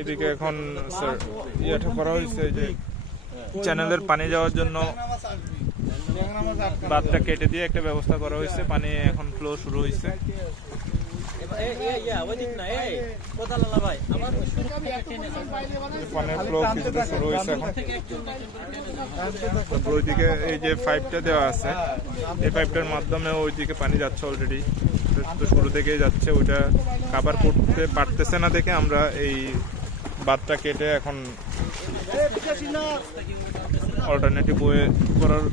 এদিকে এখন স্যার ইয়েটা করা হয়েছে যে চ্যানেলের পানি যাওয়ার জন্য বাঁধটা কেটে দিয়ে একটা ব্যবস্থা করা হয়েছে, পানি এখন ফ্লো শুরু হয়েছে। পানির ফ্লো কিছুটা শুরু হয়েছে এখন। ওইদিকে এই যে পাইপটা দেওয়া আছে, এই পাইপটার মাধ্যমে ওইদিকে পানি যাচ্ছে অলরেডি, তো শুরু থেকেই যাচ্ছে। ওইটা কাভার করতে পারতেছে না দেখে আমরা এই বাঁধটা কেটে এখন অল্টারনেটিভ ওয়ে করার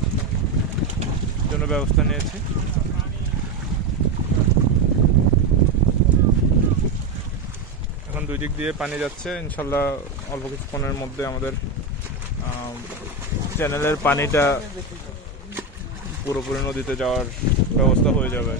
জন্য ব্যবস্থা নিয়েছি। এখন দুই দিক দিয়ে পানি যাচ্ছে, ইনশাল্লাহ অল্প কিছুক্ষণের মধ্যে আমাদের চ্যানেলের পানিটা পুরোপুরি নদীতে যাওয়ার ব্যবস্থা হয়ে যাবে।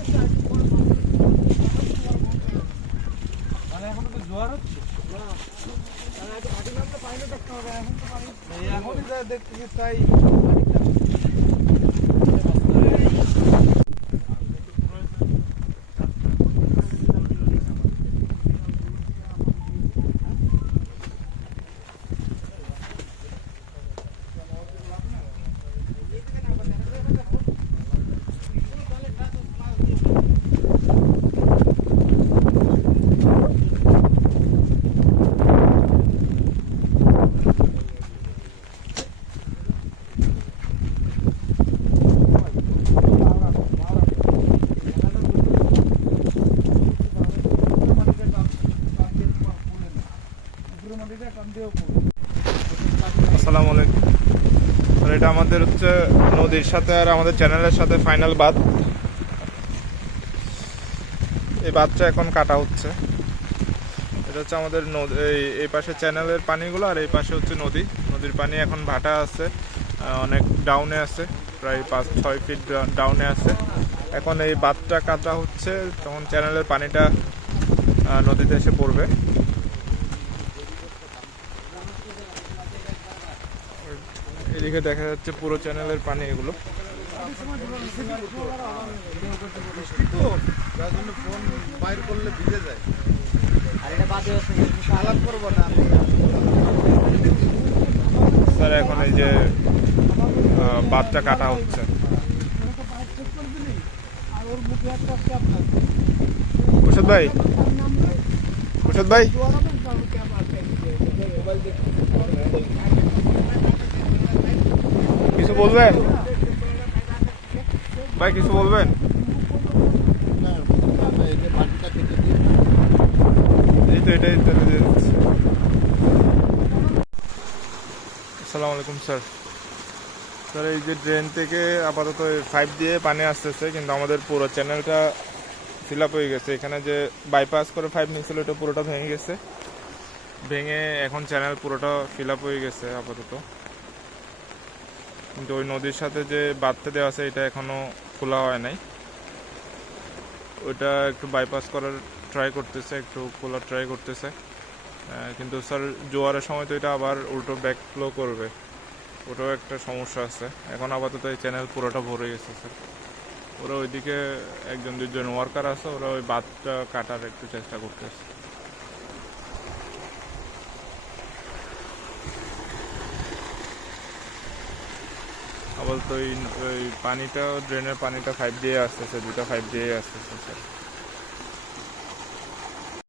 আসসালামু আলাইকুম। এটা আমাদের হচ্ছে নদীর সাথে আর আমাদের চ্যানেলের সাথে ফাইনাল বাঁধ। এই বাঁধটা এখন কাটা হচ্ছে। এটা হচ্ছে আমাদের এই পাশে চ্যানেলের পানিগুলো, আর এই পাশে হচ্ছে নদীর পানি এখন ভাটা আছে, অনেক ডাউনে আছে, প্রায় 5-6 ফিট ডাউনে আছে। এখন এই বাঁধটা কাটা হচ্ছে, তখন চ্যানেলের পানিটা নদীতে এসে পড়বে। এদিকে দেখা যাচ্ছে পুরো চ্যানেলের পানি এগুলো। স্যার এখন এই যে বাঁধটা কাটা হচ্ছে। কুশদ ভাই কিছু বলবেন ভাই, কিছু বলবেন? এই তো এটাই। আসসালামু আলাইকুম স্যার। স্যার এই যে ড্রেন থেকে আপাতত 5 দিয়ে পানি আসতেছে, কিন্তু আমাদের পুরো চ্যানেলটা ফিল আপ হয়ে গেছে। এখানে যে বাইপাস করে 5 নিয়েছিল এটা পুরোটা ভেঙে গেছে, ভেঙে এখন চ্যানেল পুরোটা ফিল আপ হয়ে গেছে আপাতত। কিন্তু ওই নদীর সাথে যে বাঁধতে দেওয়া আছে এটা এখনো খোলা হয় নাই, ওইটা একটু বাইপাস করার ট্রাই করতেছে, একটু খোলার ট্রাই করতেছে। কিন্তু স্যার জোয়ারের সময় তো এটা আবার উল্টো ব্যাক ফ্লো করবে, ওটাও একটা সমস্যা আছে। এখন আপাতত এই চ্যানেল পুরোটা ভরে গেছে স্যার। ওরা ওইদিকে 1-2 ওয়ার্কার আছে, ওরা ওই বাঁধটা কাটার একটু চেষ্টা করতেছে। আপাতত ওই পানিটা, ড্রেনের পানিটা 5 দিয়ে আসতেছে, 2টা 5 দিয়ে আসতেছে স্যার।